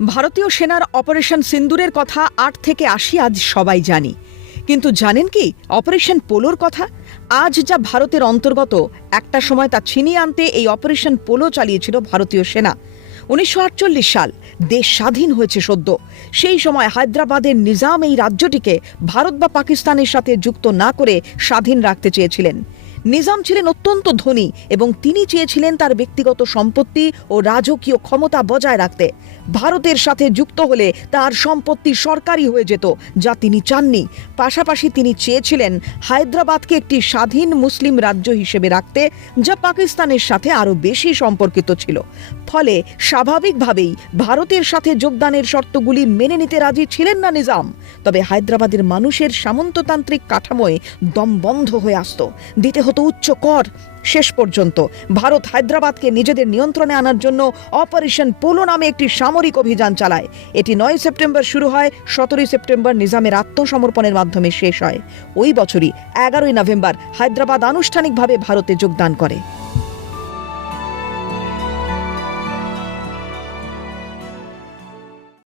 ভারতীয় সেনার অপারেশন সিন্দুরের কথা ৮ থেকে ৮০ আজ সবাই জানি, কিন্তু জানেন কি অপারেশন পোলোর কথা? আজ যা ভারতের অন্তর্গত, একটা সময় তা ছিনিয়ে আনতে এই অপারেশন পোলো চালিয়েছিল ভারতীয় সেনা। ১৯৪৮ সাল, দেশ স্বাধীন হয়েছে সদ্য। সেই সময় হায়দ্রাবাদের নিজাম এই রাজ্যটিকে ভারত বা পাকিস্তানের সাথে যুক্ত না করে স্বাধীন রাখতে চেয়েছিলেন। নিজাম ছিলেন অত্যন্ত ধনী এবং তিনি চেয়েছিলেন তার ব্যক্তিগত সম্পত্তি ও রাজকীয় ক্ষমতা বজায় রাখতে। ভারতের সাথে যুক্ত হলে তার সম্পত্তি সরকারি হয়ে যেত, যা তিনি চাননি। পাশাপাশি তিনি চেয়েছিলেন হায়দ্রাবাদকে একটি স্বাধীন মুসলিম রাজ্য হিসেবে রাখতে, যা পাকিস্তানের সাথে আরও বেশি সম্পর্কিত ছিল। ফলে স্বাভাবিকভাবেই ভারতের সাথে যোগদানের শর্তগুলি মেনে নিতে রাজি ছিলেন না নিজাম। তবে হায়দ্রাবাদের মানুষের সামন্ততান্ত্রিক কাঠামোয় দম বন্ধ হয়ে আসত, দিতে হতো উচ্চ কর। শেষ পর্যন্ত ভারত হায়দ্রাবাদকে নিজেদের নিয়ন্ত্রণে আনার জন্য অপারেশন পোলো নামে একটি সামরিক অভিযান চালায়। এটি ৯ সেপ্টেম্বর শুরু হয়, ১৭ সেপ্টেম্বর নিজামের আত্মসমর্পণের মাধ্যমে শেষ হয়। ওই বছরই ১১ নভেম্বর হায়দ্রাবাদ আনুষ্ঠানিকভাবে ভারতে যোগদান করে।